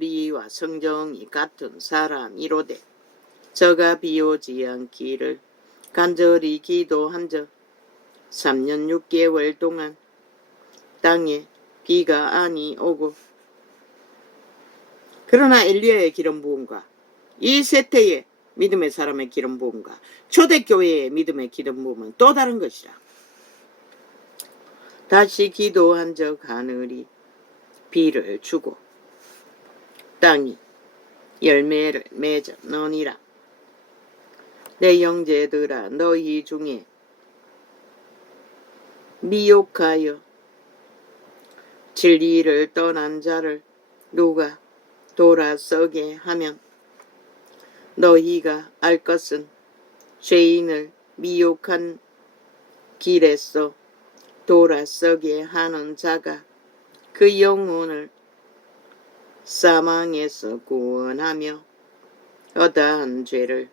우리와 성정이 같은 사람이로되 저가 비오지 않기를 간절히 기도한즉 3년 6개월 동안 땅에 비가 아니 오고. 그러나 엘리야의 기름 부음과 이 세태의 믿음의 사람의 기름 부음과 초대교회의 믿음의 기름 부음은 또 다른 것이라. 다시 기도한즉 하늘이 비를 주고 땅이 열매를 맺었느니라. 내 형제들아, 너희 중에 미혹하여 진리를 떠난 자를 누가 돌아서게 하면 너희가 알 것은 죄인을 미혹한 길에서 돌아서게 하는 자가 그 영혼을 사망에서 구원하며 어떠한 죄를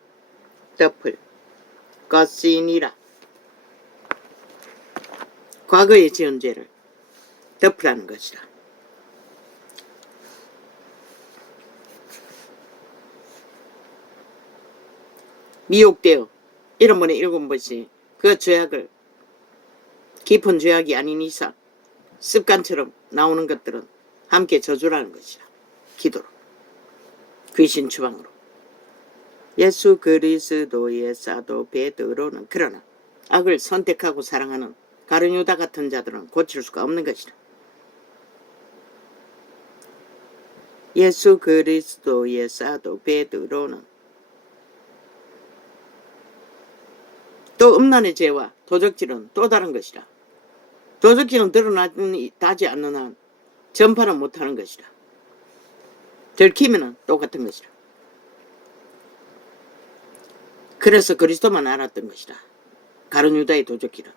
덮을 것이니라. 과거에 지은 죄를 덮으라는 것이라. 미혹되어 1번에 7번씩 그 죄악을 깊은 죄악이 아닌 이상 습관처럼 나오는 것들은 함께 저주라는 것이라. 기도로, 귀신 추방으로. 예수 그리스도의 사도 베드로는 그러나 악을 선택하고 사랑하는 가룟유다 같은 자들은 고칠 수가 없는 것이라. 예수 그리스도의 사도 베드로는 또 음란의 죄와 도적질은 또 다른 것이라. 도적질은 드러나지 않는 한 전파는 못하는 것이라. 들키면 똑같은 것이라. 그래서 그리스도만 알았던 것이라. 가룟유다의 도적질은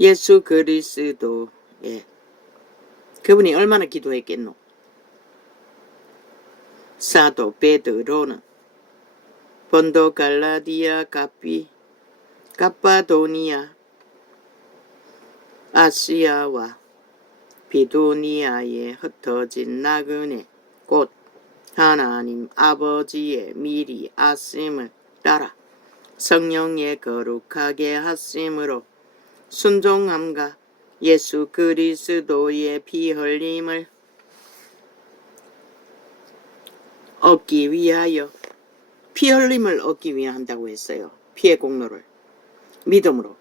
예수 그리스도의 그분이 얼마나 기도했겠노. 사도 베드로는 본도 갈라디아 갑바도니아 아시아와 비두니아에 흩어진 나그네 곧 하나님 아버지의 미리 아심을 따라 성령의 거룩하게 하심으로 순종함과 예수 그리스도의 피 흘림을 얻기 위하여 피 흘림을 얻기 위해 한다고 했어요. 피의 공로를 믿음으로.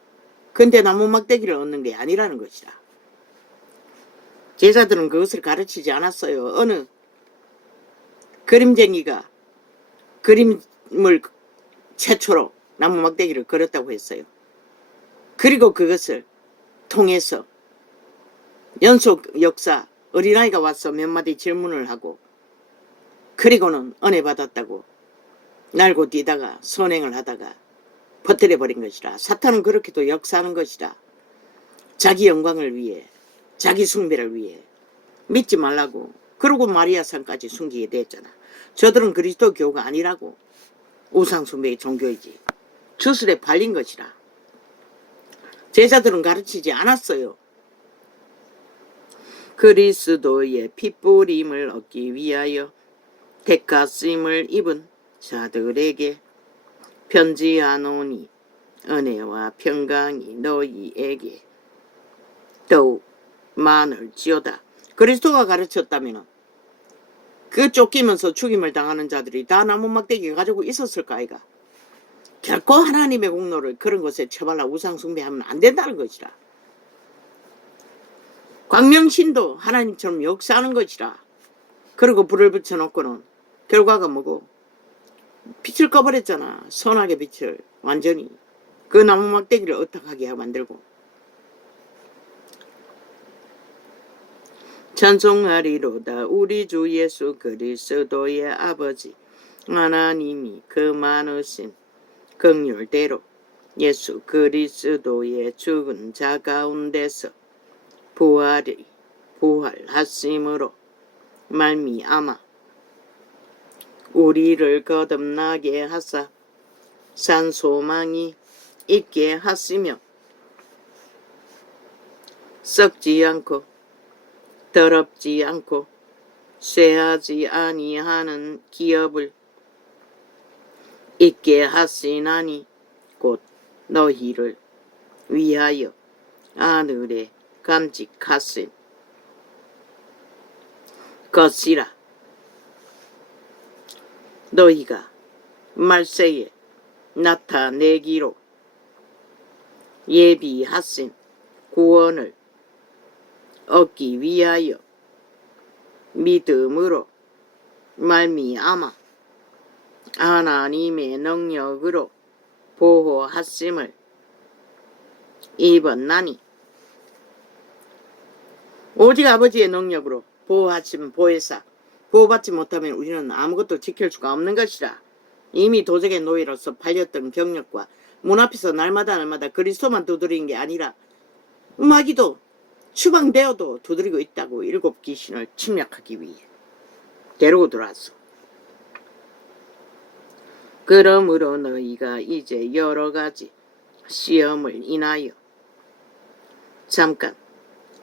근데 나무 막대기를 얻는 게 아니라는 것이라. 제자들은 그것을 가르치지 않았어요. 어느 그림쟁이가 그림을 최초로 나무 막대기를 그렸다고 했어요. 그리고 그것을 통해서 연속 역사 어린아이가 와서 몇 마디 질문을 하고 그리고는 은혜 받았다고 날고 뛰다가 선행을 하다가 퍼뜨려버린 것이라. 사탄은 그렇게도 역사하는 것이라. 자기 영광을 위해, 자기 숭배를 위해 믿지 말라고. 그러고 마리아상까지 숨기게 됐잖아. 저들은 그리스도 교가 아니라고. 우상 숭배의 종교이지. 주술에 팔린 것이라. 제자들은 가르치지 않았어요. 그리스도의 핏부림을 얻기 위하여 택하심을 입은 자들에게 편지하노니 은혜와 평강이 너희에게 더욱 많을지어다. 그리스도가 가르쳤다면 그 쫓기면서 죽임을 당하는 자들이 다 나무 막대기 가지고 있었을까 아이가. 결코 하나님의 공로를 그런 것에 처발라 우상 숭배하면 안 된다는 것이라. 광명신도 하나님처럼 역사하는 것이라. 그리고 불을 붙여놓고는 결과가 뭐고? 빛을 꺼버렸잖아. 선하게 빛을 완전히. 그 나무 막대기를 어떡하게 만들고. 찬송하리로다 우리 주 예수 그리스도의 아버지 하나님이 그 많으신 긍휼대로 예수 그리스도의 죽은 자 가운데서 부활하심으로 말미암아 우리를 거듭나게 하사 산 소망이 있게 하시며 썩지 않고 더럽지 않고 쇠하지 아니하는 기업을 있게 하시나니 곧 너희를 위하여 하늘에 감직하신 것이라. 너희가 말세에 나타내기로 예비하신 구원을 얻기 위하여 믿음으로 말미암아 하나님의 능력으로 보호하심을 입었나니. 오직 아버지의 능력으로 보호하심 보혜사. 보호받지 못하면 우리는 아무것도 지킬 수가 없는 것이라. 이미 도적의 노예로서 팔렸던 경력과 문 앞에서 날마다 그리스도만 두드리는 게 아니라 마귀도 추방되어도 두드리고 있다고. 7 귀신을 침략하기 위해 데리고 들어왔어. 그러므로 너희가 이제 여러 가지 시험을 인하여 잠깐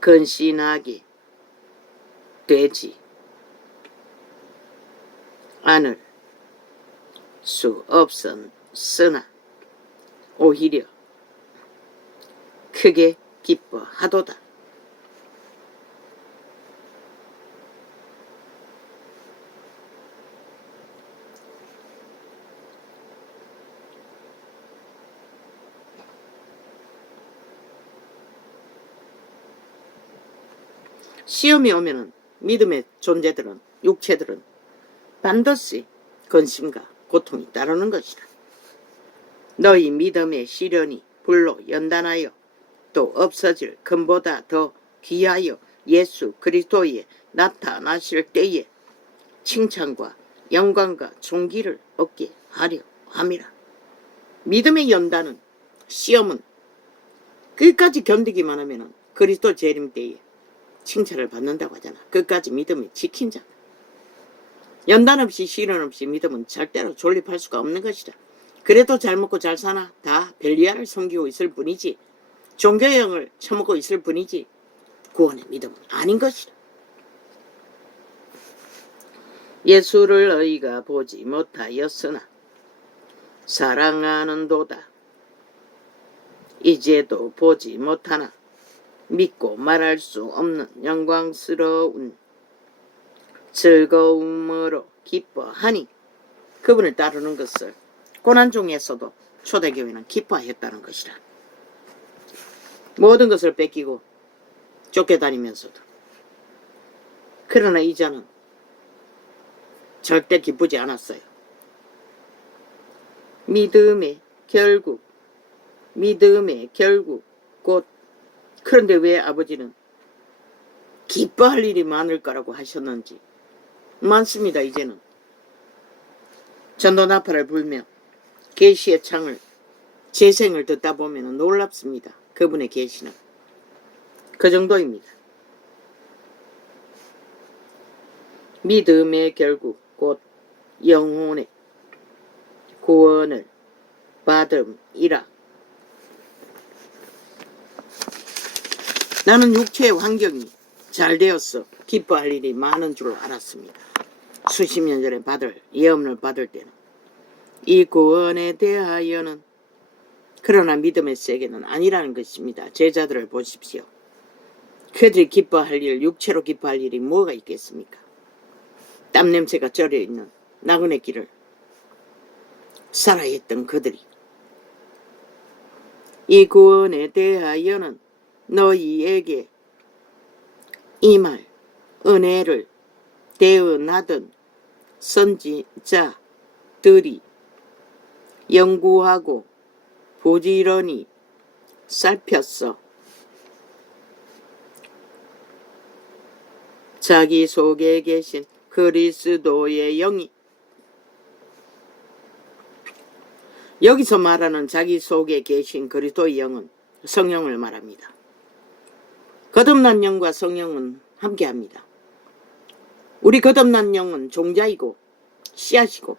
근신하게 되지 않을 수 없으나 오히려 크게 기뻐하도다. 시험이 오면은 믿음의 존재들은, 육체들은 반드시 근심과 고통이 따르는 것이다. 너희 믿음의 시련이 불로 연단하여 또 없어질 금보다 더 귀하여 예수 그리스도에 나타나실 때에 칭찬과 영광과 존귀를 얻게 하려 함이라. 믿음의 연단은, 시험은 끝까지 견디기만 하면 그리스도 재림 때에 칭찬을 받는다고 하잖아. 끝까지 믿음을 지킨 자. 연단 없이 시련 없이 믿음은 절대로 존립할 수가 없는 것이다. 그래도 잘 먹고 잘 사나? 다 벨리알을 섬기고 있을 뿐이지, 종교형을 처먹고 있을 뿐이지 구원의 믿음은 아닌 것이다. 예수를 너희가 보지 못하였으나 사랑하는도다. 이제도 보지 못하나 믿고 말할 수 없는 영광스러운 즐거움으로 기뻐하니. 그분을 따르는 것을 고난 중에서도 초대교회는 기뻐했다는 것이라. 모든 것을 뺏기고 쫓겨다니면서도. 그러나 이제는 절대 기쁘지 않았어요. 믿음의 결국 곧. 그런데 왜 아버지는 기뻐할 일이 많을 거라고 하셨는지. 많습니다. 이제는 전도나팔을 불며 계시의 창을, 재생을 듣다 보면 놀랍습니다. 그분의 계시는 그 정도입니다. 믿음의 결국 곧 영혼의 구원을 받음이라. 나는 육체의 환경이 잘 되었어 기뻐할 일이 많은 줄 알았습니다. 수십 년 전에 예언을 받을 때는. 이 구원에 대하여는 그러나 믿음의 세계는 아니라는 것입니다. 제자들을 보십시오. 그들이 기뻐할 일, 육체로 기뻐할 일이 뭐가 있겠습니까? 땀냄새가 쩔어있는 나그네 길을 살아있던 그들이. 이 구원에 대하여는 너희에게 이 말 은혜를 대언하던 선지자들이 연구하고 부지런히 살폈어. 자기 속에 계신 그리스도의 영이, 여기서 말하는 자기 속에 계신 그리스도의 영은 성령을 말합니다. 거듭난 영과 성령은 함께합니다. 우리 거듭난 영은 종자이고 씨앗이고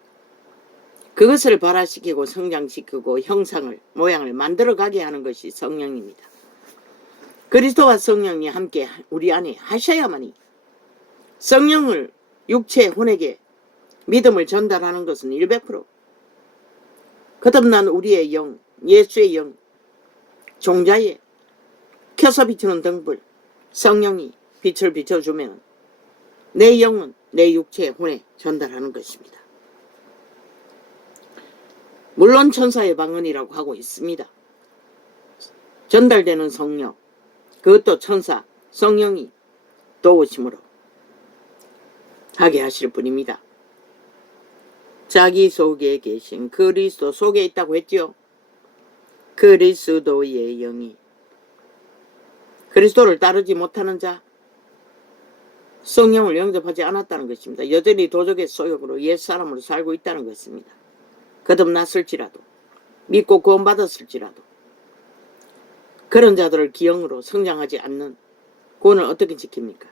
그것을 발화시키고 성장시키고 형상을, 모양을 만들어가게 하는 것이 성령입니다. 그리스도와 성령이 함께 우리 안에 하셔야만이 성령을 육체 혼에게 믿음을 전달하는 것은 100%. 거듭난 우리의 영, 예수의 영, 종자에 켜서 비추는 등불, 성령이 빛을 비춰주면 내 영은 내 육체의 혼에 전달하는 것입니다. 물론 천사의 방언이라고 하고 있습니다. 전달되는 성령, 그것도 천사, 성령이 도우심으로 하게 하실 분입니다. 자기 속에 계신 그리스도 속에 있다고 했죠. 그리스도의 영이 그리스도를 따르지 못하는 자, 성령을 영접하지 않았다는 것입니다. 여전히 도적의 소욕으로 옛사람으로 살고 있다는 것입니다. 거듭났을지라도 믿고 구원받았을지라도 그런 자들을 기영으로 성장하지 않는 구원을 어떻게 지킵니까?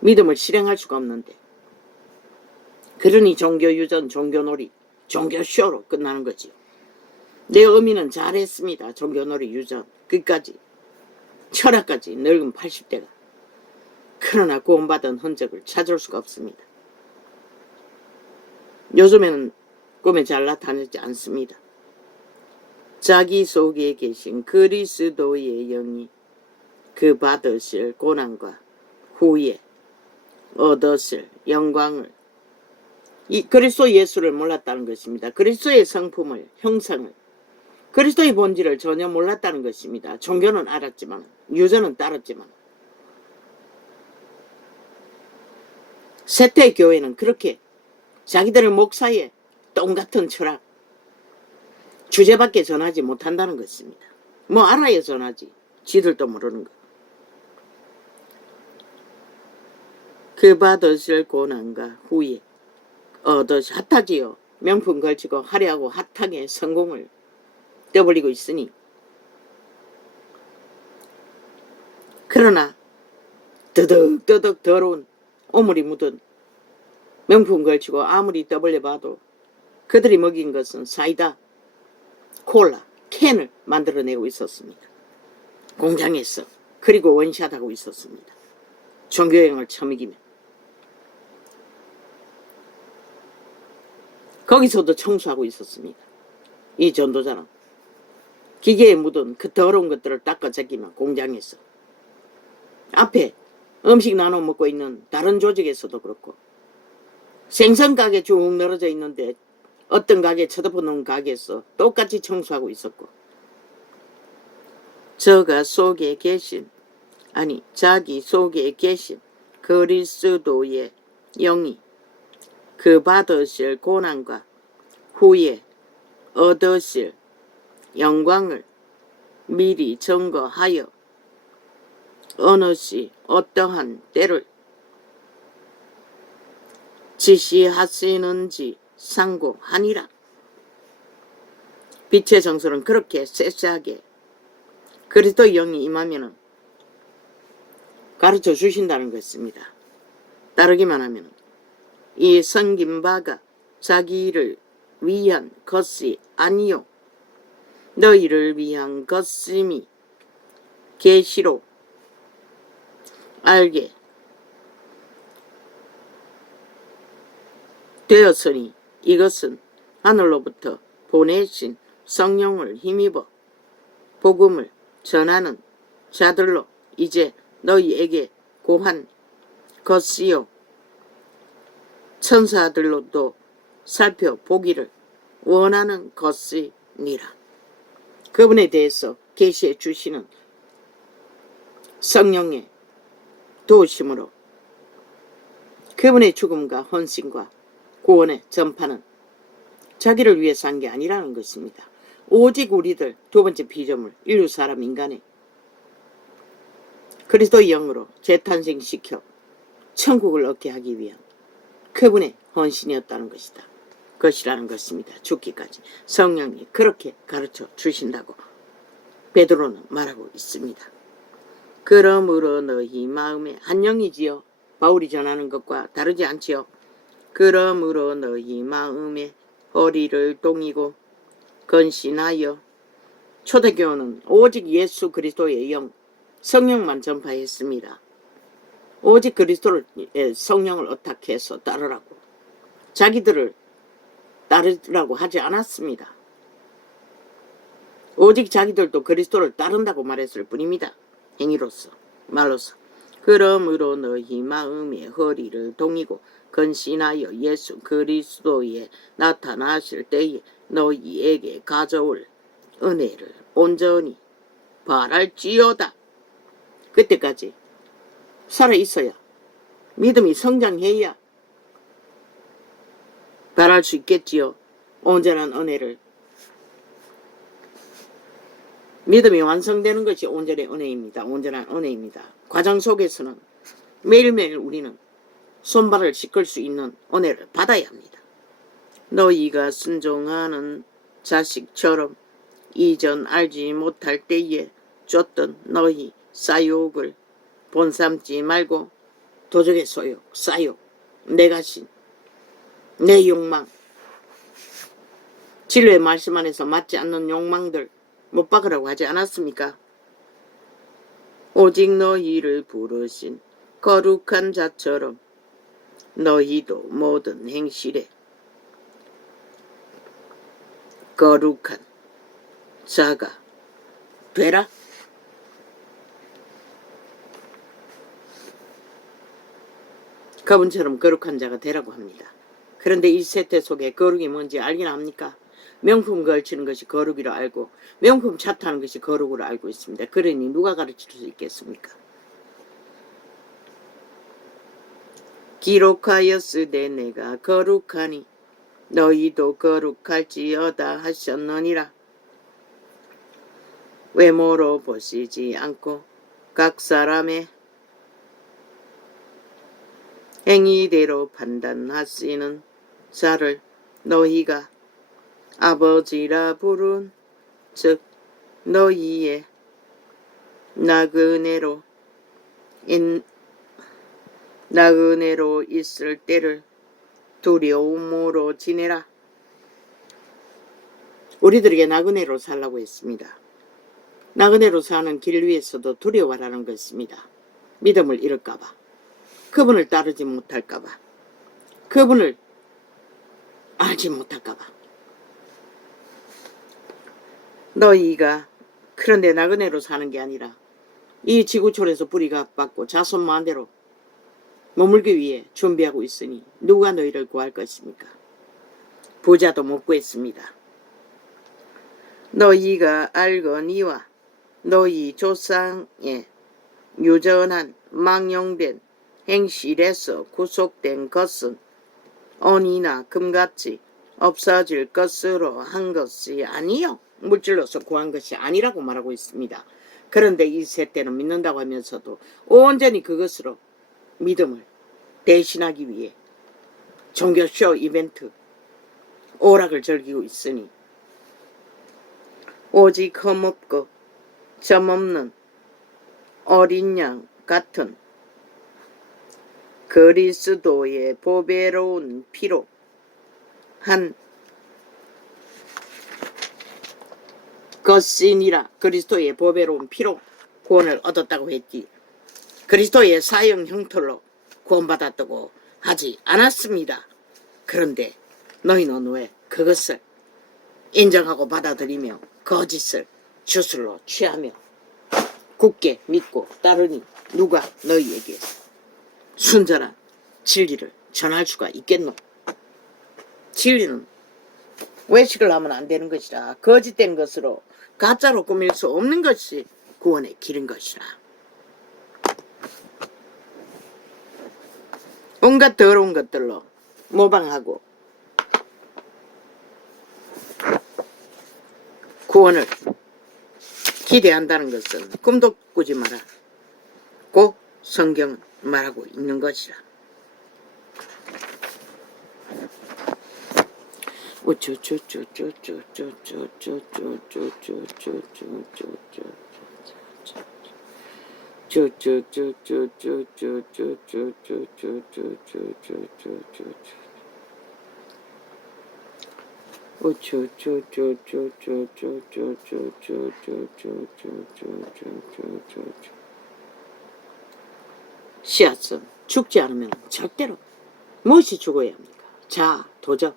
믿음을 실행할 수가 없는데, 그러니 종교유전, 종교놀이, 종교쇼로 끝나는 거지요. 내 어미는 잘했습니다. 종교놀이, 유전, 끝까지 철학까지 늙은 80대가. 그러나 구원받은 흔적을 찾을 수가 없습니다. 요즘에는 꿈에 잘 나타나지 않습니다. 자기 속에 계신 그리스도의 영이 그 받으실 고난과 후에 얻으실 영광을, 이 그리스도 예수를 몰랐다는 것입니다. 그리스도의 성품을, 형상을, 그리스도의 본질을 전혀 몰랐다는 것입니다. 종교는 알았지만, 유전은 따랐지만, 세태 교회는 그렇게 자기들의 목사의 똥같은 철학, 주제밖에 전하지 못한다는 것입니다. 뭐 알아야 전하지, 지들도 모르는 거. 그 받으실 고난과 후에 얻으실, 핫하지요. 명품 걸치고 화려하고 핫하게 성공을 떠벌리고 있으니. 그러나 더덕더덕 더러운 오물이 묻은 명품 걸치고 아무리 떠벌려봐도 그들이 먹인 것은 사이다, 콜라, 캔을 만들어내고 있었습니다. 공장에서. 그리고 원샷하고 있었습니다. 종교형을 처먹이며. 거기서도 청소하고 있었습니다. 이 전도자는 기계에 묻은 그 더러운 것들을 닦아 제끼며 공장에서. 앞에 음식 나눠 먹고 있는 다른 조직에서도 그렇고, 생선 가게 쭉 늘어져 있는데 어떤 가게 쳐다보는 가게에서 똑같이 청소하고 있었고, 저가 속에 계신, 아니 자기 속에 계신 그리스도의 영이 그 받으실 고난과 후에 얻으실 영광을 미리 증거하여 어느 시 어떠한 때를 지시하시는지 상고하니라. 빛의 정설은 그렇게 세세하게 그리스도 영이 임하면은 가르쳐 주신다는 것입니다. 따르기만 하면 이 섬긴 바가 자기를 위한 것이 아니요 너희를 위한 것임이 계시로 알게 되었으니 이것은 하늘로부터 보내신 성령을 힘입어 복음을 전하는 자들로 이제 너희에게 고한 것이요 천사들로도 살펴보기를 원하는 것이니라. 그분에 대해서 계시해 주시는 성령의 도우심으로 그분의 죽음과 헌신과 구원의 전파는 자기를 위해서 한 게 아니라는 것입니다. 오직 우리들, 두 번째 피조물, 인류 사람 인간의 그리스도의 영으로 재탄생시켜 천국을 얻게 하기 위한 그분의 헌신이었다는 것이라는 것입니다. 죽기까지 성령이 그렇게 가르쳐 주신다고 베드로는 말하고 있습니다. 그러므로 너희 마음에 한 영이지요. 바울이 전하는 것과 다르지 않지요. 그러므로 너희 마음에 허리를 동이고 건신하여. 초대교회는 오직 예수 그리스도의 영, 성령만 전파했습니다. 오직 그리스도를 성령을 어탁해서 따르라고 자기들을 따르라고 하지 않았습니다. 오직 자기들도 그리스도를 따른다고 말했을 뿐입니다. 행위로서 말로서. 그러므로 너희 마음의 허리를 동이고 근신하여 예수 그리스도에 나타나실 때에 너희에게 가져올 은혜를 온전히 바랄지어다. 그때까지 살아있어야 믿음이 성장해야 바랄 수 있겠지요. 온전한 은혜를. 믿음이 완성되는 것이 온전한 은혜입니다. 온전한 은혜입니다. 과정 속에서는 매일매일 우리는 손발을 씻을 수 있는 은혜를 받아야 합니다. 너희가 순종하는 자식처럼 이전 알지 못할 때에 줬던 너희 사욕을 본삼지 말고 도적의 소욕, 사욕, 내 가신, 내 욕망, 진리의 말씀 안에서 맞지 않는 욕망들 못 박으라고 하지 않았습니까? 오직 너희를 부르신 거룩한 자처럼 너희도 모든 행실에 거룩한 자가 되라. 그분처럼 거룩한 자가 되라고 합니다. 그런데 이 세태 속에 거룩이 뭔지 알긴 합니까? 명품 걸치는 것이 거룩이라 알고 명품 차 타는 것이 거룩으로 알고 있습니다. 그러니 누가 가르칠 수 있겠습니까? 기록하였으되 내가 거룩하니 너희도 거룩할지어다 하셨느니라. 외모로 보시지 않고 각 사람의 행위대로 판단하시는 자를 너희가 아버지라 부른 즉 너희의 나그네로 있을 때를 두려움으로 지내라. 우리들에게 나그네로 살라고 했습니다. 나그네로 사는 길 위에서도 두려워하라는 것입니다. 믿음을 잃을까봐, 그분을 따르지 못할까봐, 그분을 알지 못할까봐. 너희가 그런데 나그네로 사는 게 아니라 이 지구촌에서 뿌리가 받고 자손 마음대로 머물기 위해 준비하고 있으니 누가 너희를 구할 것입니까? 부자도 못 구했습니다. 너희가 알거니와 너희 조상의 유전한 망령된 행실에서 구속된 것은 은이나 금같이 없어질 것으로 한 것이 아니요 물질로서 구한 것이 아니라고 말하고 있습니다. 그런데 이 세대는 믿는다고 하면서도 온전히 그것으로 믿음을 대신하기 위해 종교쇼 이벤트 오락을 즐기고 있으니 오직 흠없고 점없는 어린 양 같은 그리스도의 보배로운 피로 한 것이니라. 그리스도의 보배로운 피로 구원을 얻었다고 했지 그리스도의 사형 형틀로 구원받았다고 하지 않았습니다. 그런데 너희는 왜 그것을 인정하고 받아들이며 거짓을 주술로 취하며 굳게 믿고 따르니 누가 너희에게 순전한 진리를 전할 수가 있겠노? 진리는 외식을 하면 안 되는 것이라 거짓된 것으로 가짜로 꾸밀 수 없는 것이 구원의 길인 것이라. 온갖 더러운 것들로 모방하고 구원을 기대한다는 것은 꿈도 꾸지 마라. 고 성경은 말하고 있는 것이라. 씨앗은 죽지 않으면 절대로 무엇이 죽어야 합니까? 자, 도적.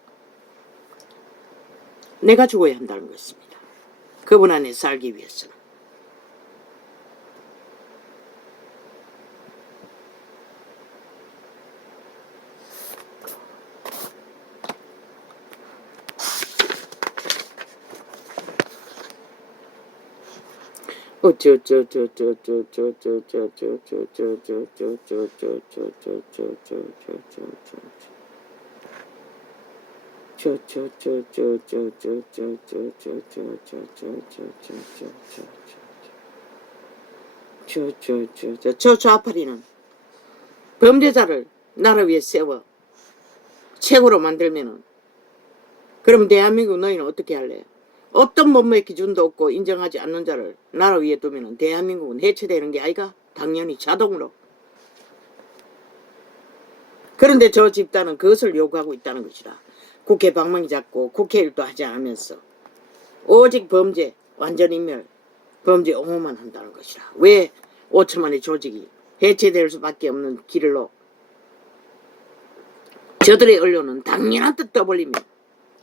내가 죽어야 한다는 것입니다. 그분 안에 살기 위해서는. 저 좌파리는 범죄자를 나라 위에 세워 최고로 만들면은, 그럼 대한민국 너희는 어떻게 할래? 어떤 법의 기준도 없고 인정하지 않는 자를 나라 위에 두면은 대한민국은 해체되는 게 아이가? 당연히 자동으로. 그런데 저 집단은 그것을 요구하고 있다는 것이라. 국회 방망이 잡고 국회 일도 하지 않으면서 오직 범죄, 완전인멸, 범죄 옹호만 한다는 것이라. 왜 5천만의 조직이 해체될 수밖에 없는 길로 저들의 언론은 당연한 뜻 떠벌리며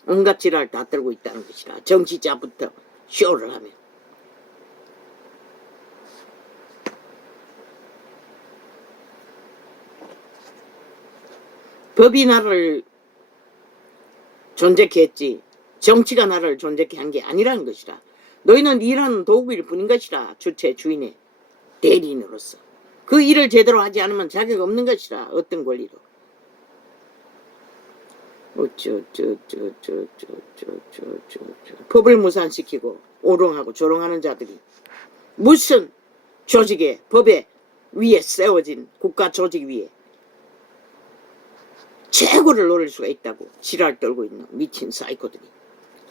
온갖 지랄 다 떨고 있다는 것이라. 정치자부터 쇼를 하면. 법이 나를 존재케 했지 정치가 나를 존재케 한 게 아니라는 것이라. 너희는 일하는 도구일 뿐인 것이라. 주체 주인의 대리인으로서 그 일을 제대로 하지 않으면 자격 없는 것이라. 어떤 권리도. 법을 무산시키고 오롱하고 조롱하는 자들이 무슨 조직에, 법에 위에 세워진 국가 조직 위에 최고를 노릴 수가 있다고 지랄 떨고 있는 미친 사이코들이,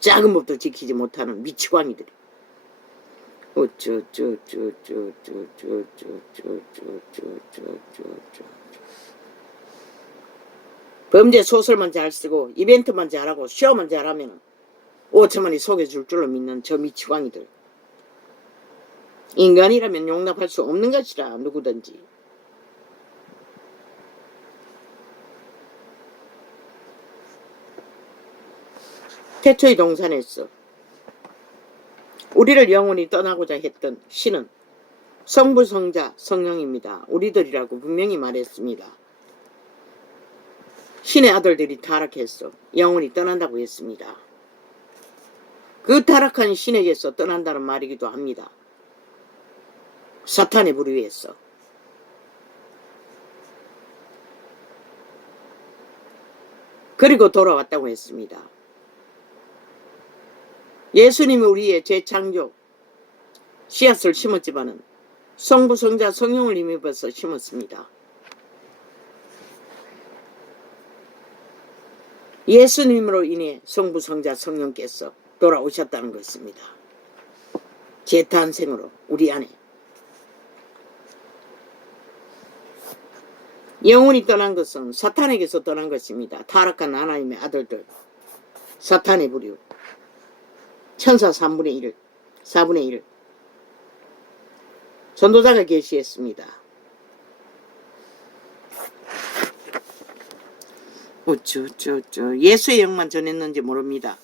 작은 법도 지키지 못하는 미치광이들이. 범죄 소설만 잘 쓰고 이벤트만 잘하고 쇼만 잘하면 5천만이 속여줄 줄로 믿는 저 미치광이들. 인간이라면 용납할 수 없는 것이라. 누구든지. 태초의 동산에서 우리를 영원히 떠나고자 했던 신은 성부, 성자, 성령입니다. 우리들이라고 분명히 말했습니다. 신의 아들들이 타락했어 영원히 떠난다고 했습니다. 그 타락한 신에게서 떠난다는 말이기도 합니다. 사탄의 부류에서. 그리고 돌아왔다고 했습니다. 예수님이 우리의 재창조 씨앗을 심었지만은 성부, 성자, 성령을 힘입어서 심었습니다. 예수님으로 인해 성부, 성자, 성령께서 돌아오셨다는 것입니다. 재탄생으로 우리 안에. 영혼이 떠난 것은 사탄에게서 떠난 것입니다. 타락한 하나님의 아들들, 사탄의 부류, 천사 3분의 1, 4분의 1. 전도자가 계시했습니다. 예수의 영만 전했는지 모릅니다.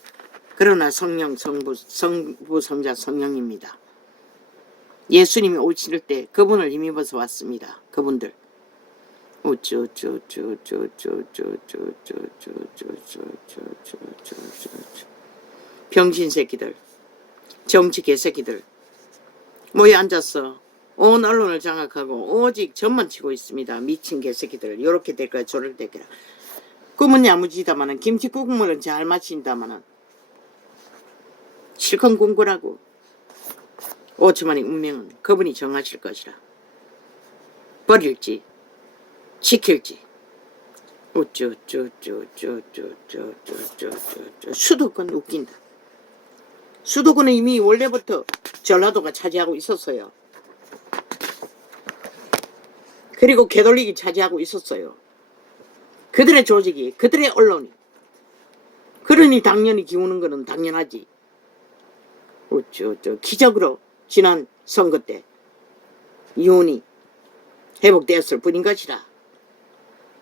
그러나 성령, 성부, 성자, 성령입니다. 예수님이 오실 때 그분을 힘입어서 왔습니다. 그분들. 병신 새끼들, 정치 개새끼들 모여 앉아서 온 언론을 장악하고 오직 점만 치고 있습니다. 미친 개새끼들. 요렇게 될 거야 저렇게 될 거야. 꿈은 야무지다마는 김치국물은 잘 마신다마는 실컷 궁굴하고 5천만의 운명은 그분이 정하실 것이라. 버릴지 지킬지. 수도권 웃긴다. 수도권은 이미 원래부터 전라도가 차지하고 있었어요. 그리고 개돌릭이 차지하고 있었어요. 그들의 조직이, 그들의 언론이. 그러니 당연히 기우는 거는 당연하지. 기적으로 지난 선거 때 이혼이 회복되었을 뿐인 것이라.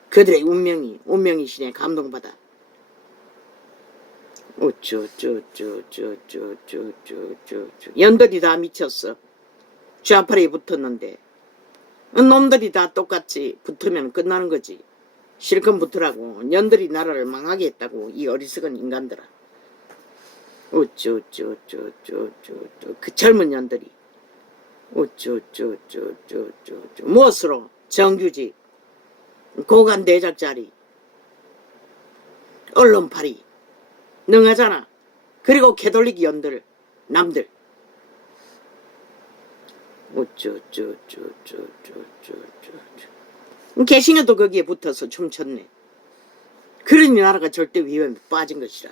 그들의 운명이 신에 감동받아 연들이 다 미쳤어. 좌파리에 붙었는데 놈들이 다 똑같이 붙으면 끝나는 거지. 실컷 붙으라고. 년들이 나라를 망하게 했다고, 이 어리석은 인간들아. 그 젊은 년들이 무엇으로? 정규직, 고관 대작자리, 언론팔이 능하잖아. 그리고 캐톨릭 연들, 남들. 개신교도 거기에 붙어서 춤췄네. 그러니 나라가 절대 위험에 빠진 것이라.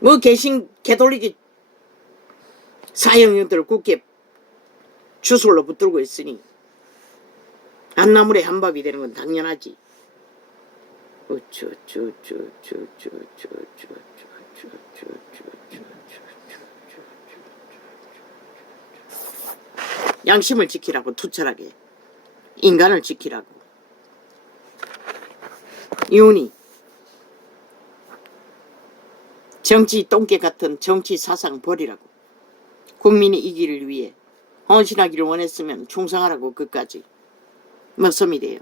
뭐 캐톨릭이 사형형들을 굳게 주술로 붙들고 있으니 안나물에 한밥이 되는 건 당연하지. 양심을 지키라고, 투철하게 인간을 지키라고. 이혼이 정치 똥개 같은 정치 사상 버리라고. 국민의 이기를 위해 헌신하기를 원했으면 충성하라고. 끝까지 머슴이 돼요.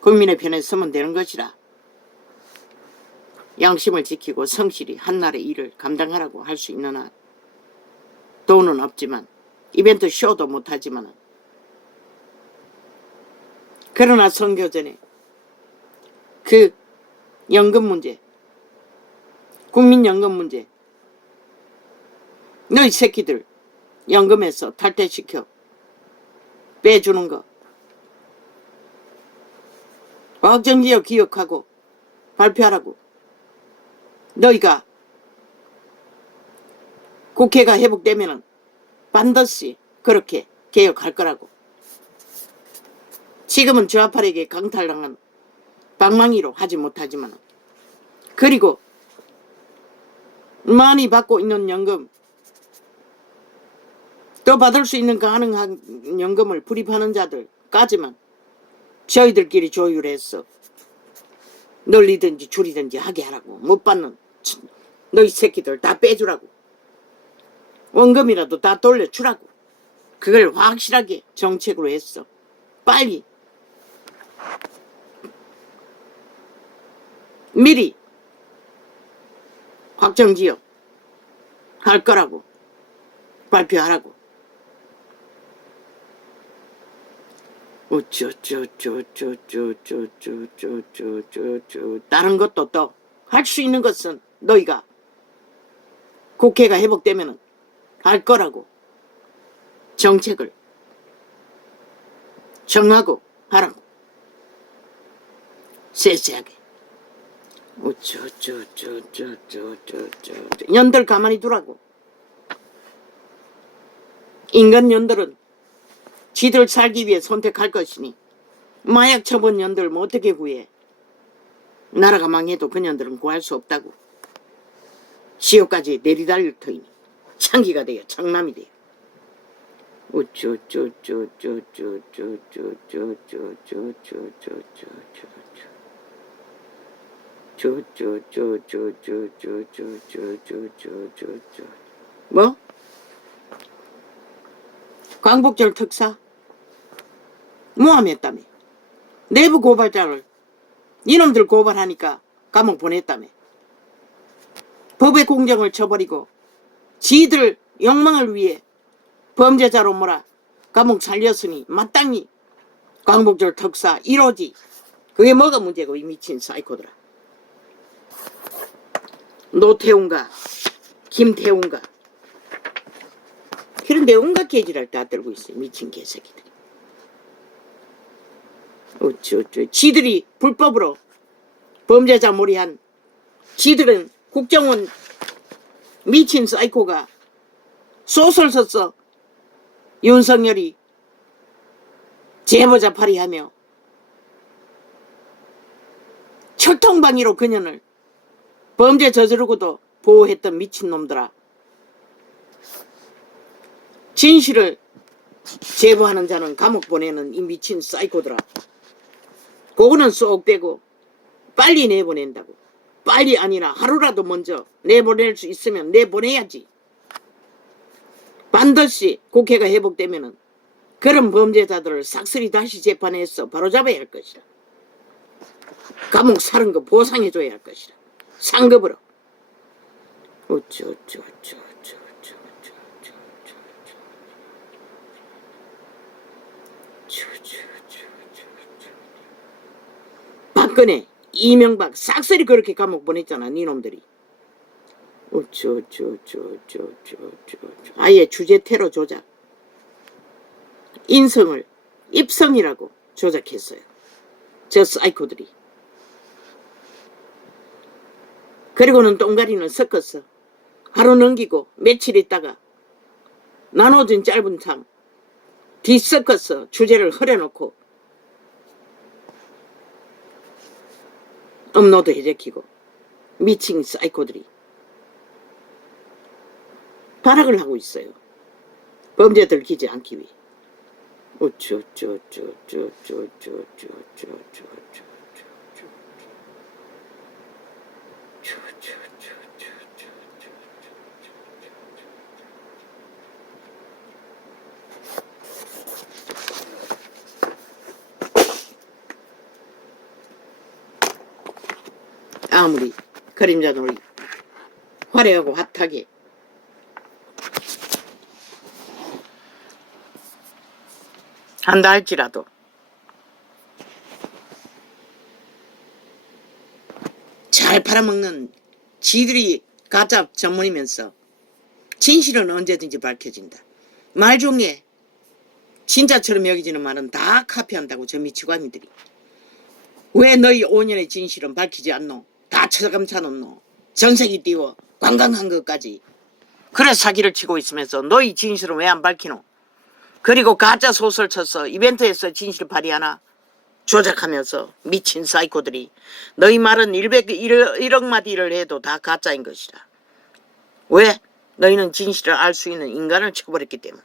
국민의 편에 서면 되는 것이라. 양심을 지키고 성실히 한나라의 일을 감당하라고 할 수 있는 한. 돈은 없지만 이벤트 쇼도 못하지만, 그러나 선교 전에 그 연금 문제, 국민연금 문제, 너희 새끼들 연금에서 탈퇴시켜 빼주는 거 확정지어 기억하고 발표하라고. 너희가 국회가 회복되면은 반드시 그렇게 개혁할 거라고. 지금은 좌파에게 강탈당한 방망이로 하지 못하지만, 그리고 많이 받고 있는 연금, 또 받을 수 있는 가능한 연금을 불입하는 자들까지만 저희들끼리 조율해서 늘리든지 줄이든지 하게 하라고. 못 받는 너희 새끼들 다 빼주라고. 원금이라도 다 돌려주라고. 그걸 확실하게 정책으로 했어. 빨리 미리 확정지어 할 거라고 발표하라고. 다른 것도 또 할 수 있는 것은 너희가 국회가 회복되면 할 거라고. 정책을 정하고 하라고. 세세하게. 년들 가만히 두라고. 인간 년들은 지들 살기 위해 선택할 것이니, 마약 처분 년들 뭐 어떻게 구해? 나라가 망해도 그 년들은 구할 수 없다고. 지옥까지 내리달릴 터이니 창기가 돼요. 창남이 돼요. 뭐? 광복절 특사? 모함했다며. 내부 고발자를 이놈들 고발하니까 감옥 보냈다며. 법의 공정을 쳐버리고 지들 욕망을 위해 범죄자로 몰아 감옥 살렸으니 마땅히 광복절 특사 1호지. 그게 뭐가 문제고, 이 미친 사이코들아. 노태웅과 김태웅과 그런데 온갖 개지랄 다 떨고 있어요. 미친 개새끼들이. 지들이 불법으로 범죄자 몰이한 지들은 국정원 미친 사이코가 소설 썼어. 윤석열이 제보자 팔이하며 철통방위로 그년을 범죄 저지르고도 보호했던 미친놈들아. 진실을 제보하는 자는 감옥 보내는 이 미친 사이코들아. 그거는 쏙 빼고 빨리 내보낸다고. 빨리 아니라 하루라도 먼저 내보낼 수 있으면 내보내야지. 반드시 국회가 회복되면은 그런 범죄자들을 싹쓸이 다시 재판해서 바로잡아야 할 것이다. 감옥 사는 거 보상해줘야 할 것이다. 상급으로. 박근혜, 이명박 싹쓸이 그렇게 감옥 보냈잖아, 니놈들이. 아예 주제 테러 조작. 인성을 입성이라고 조작했어요. 저 사이코들이. 그리고는 똥가리는 섞었어. 하루 넘기고 며칠 있다가 나눠진 짧은 탕 뒤섞어서 주제를 흐려놓고 업로드 해제키고 미친 사이코들이 발악을 하고 있어요. 범죄 들키지 않기 위해. 아무리 그림자 놀이 화려하고 핫하게 한다 할지라도 잘 팔아먹는 지들이 가짜 전문이면서 진실은 언제든지 밝혀진다. 말 중에 진짜처럼 여기지는 말은 다 카피한다고 저 미치광이들이. 왜 너희 5년의 진실은 밝히지 않노? 다 쳐감차 놓노? 전세기 띄워 관광한 것까지. 그래 사기를 치고 있으면서 너희 진실은 왜 안 밝히노? 그리고 가짜 소설 쳐서 이벤트에서 진실 발휘하나? 조작하면서 미친 사이코들이. 너희 말은 1억 마디를 해도 다 가짜인 것이다. 왜? 너희는 진실을 알 수 있는 인간을 쳐버렸기 때문에.